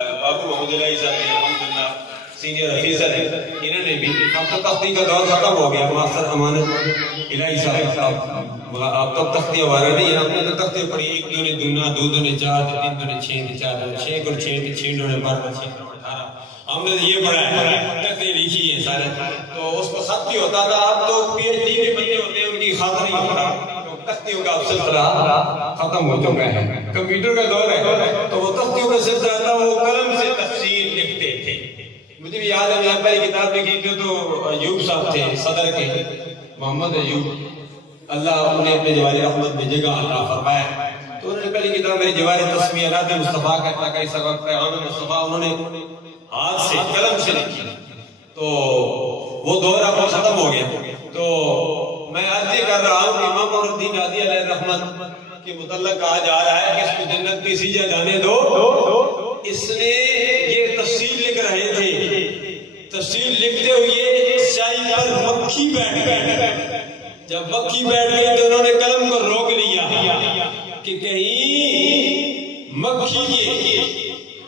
بابو محمد الہی صاحب نے الحمدللہ سینئر افیسر ہیں، انہوں نے بھی اب تو تختی کا دور ختم ہو گیا. ماسٹر امانت الہی صاحب اب تک تختی ہمارا نہیں ہے. ہم نے تو تختی پڑھی 1 دونے دونا 2 دونے 4 3 دونے 6 4 6 اور 6 6 دونے 12 6 18. ہم نے یہ پڑھا ہے، تختی لکھی ہے سارے. تو اس کو خط بھی ہوتا تھا. اب تو پی ایچ ڈی کے بندے ہوتے ہیں، ان کی خط نہیں ہوتا. تختیوں کا سلسلہ ختم ہو چکا ہے، کمپیوٹر کا دور ہے. تو وہ تختیوں کا سلسلہ تھا، وہ قلم سے تفسیر لکھتے تھے. مجھے بھی یاد ہے میں نے پہلی کتاب لکھی تھی تو ایوب صاحب تھے صدر کے، محمد ایوب، اللہ انہیں اپنے جوار رحمت میں جگہ عطا فرمایا. تو انہوں نے پہلی کتاب میری جوار تسمیہ نعت مصطفیٰ کا کئی سبق پیغام مصطفیٰ انہوں نے ہاتھ سے قلم سے لکھی. تو وہ دور اب ختم ہو گیا. تو میں عرض یہ کر رہا ہوں کہ امام فخر الدین رازی علیہ الرحمت کے متعلق کہا جا رہا ہے کہ اس کو جنت کی سیجا جانے دو. اس نے یہ تفسیر لکھ رہے تھے، تفسیر لکھتے ہوئے سیاہی پر مکھی بیٹھ گئے. جب مکھی بیٹھ گئی تو انہوں نے قلم کو روک لیا کہ کہیں مکھی کے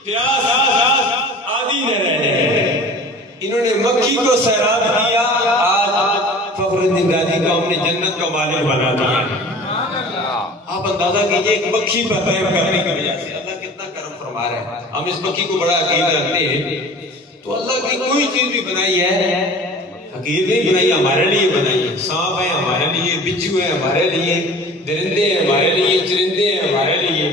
پیاس عادی نہ رہے. انہوں نے مکھی کو سیراب کیا. آج فخر الدین رازی کو ہم نے جنت کا مالک بنا دیا. آپ اندازہ کیجئے ایک مکھی پر قائم کرنے کی وجہ سے اللہ کتنا کرم فرما رہے ہیں. ہم اس مکھی کو بڑا عقید رکھتے ہیں. تو اللہ کی کوئی چیز بھی بنائی ہے حقیقت نہیں بنائی، ہمارے لیے بنائی ہے. سانپ ہے ہمارے لیے، بچھو ہے ہمارے لیے، درندے ہیں ہمارے لیے، چرندے ہیں ہمارے لیے،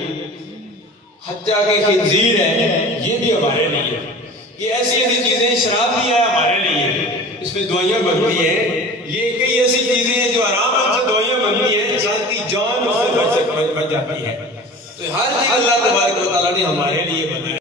حتیٰ کہ خنزیر ہے یہ بھی ہمارے لیے. یہ ایسی ایسی چیزیں، شراب بھی ہے ہمارے لیے، اس میں دوائیاں بنتی ہیں. یہ کئی ایسی چیزیں ہیں جو آرام سے دوائیاں بنتی ہیں، انسان کی جان اس سے بچ جاتی ہے. تو ہر چیز اللہ تبارک و تعالیٰ نے ہمارے لیے بنایا.